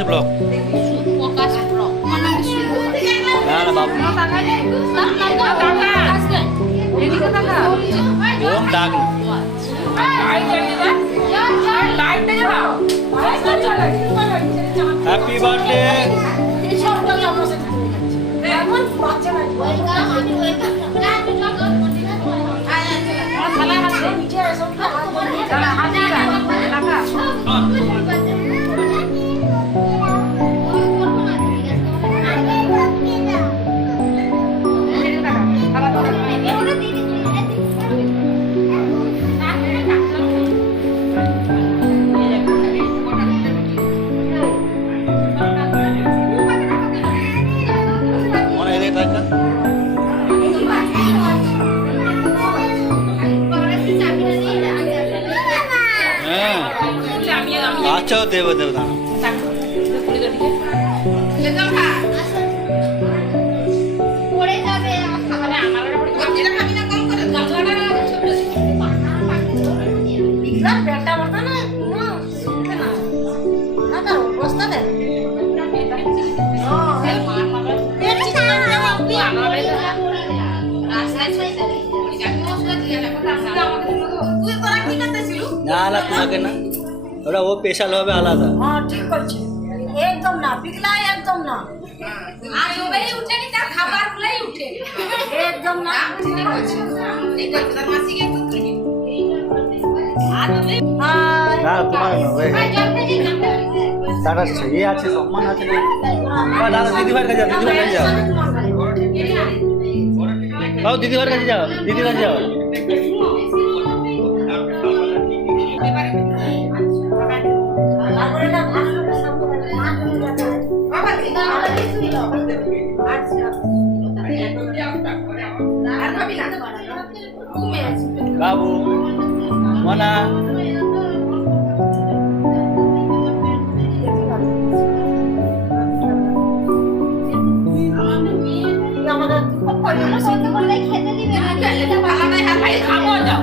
প্রকাশ block. প্রকাশ block না না বাবু ওম ডাক হ্যাপি বার্থডে। মনে এদিকে থাক না। হ্যাঁ আচ্ছা দেবো দেবো দাঁড়া। না না তোমাকে না, ওরা ও স্পেশাল হবে আলাদা। হ্যাঁ ঠিক আছে, একদম না পিকলা, একদম না আজ ওই উঠেনি তার খাবার গুলাই উঠে একদম না। ঠিক আছে ঠিক আছে তার মাসিকে একটু করে আজ ওই না তোমার না, ওই ভাই জলদি জলদি দাদা ইয়ে আছে, সম্মান আছে না। দাদা দিদিভাইয়ের কাছে যাও, দিদিভাইয়ের কাছে যাও, বাবু দিদিভাইয়ের কাছে যাও, দিদির কাছে যাও। তারপরে না ভাষণটা সামনে না করে যাবে বাবা দিদা আমাদের কিছু দিল আচ্ছা আর ভাবি না তুমি আছো বাবু মনা আমাদের খুব পরিমাণে খেতে দিবে না, এটা ভালো নাই, হ্যাঁ ভাই খাবো যাও।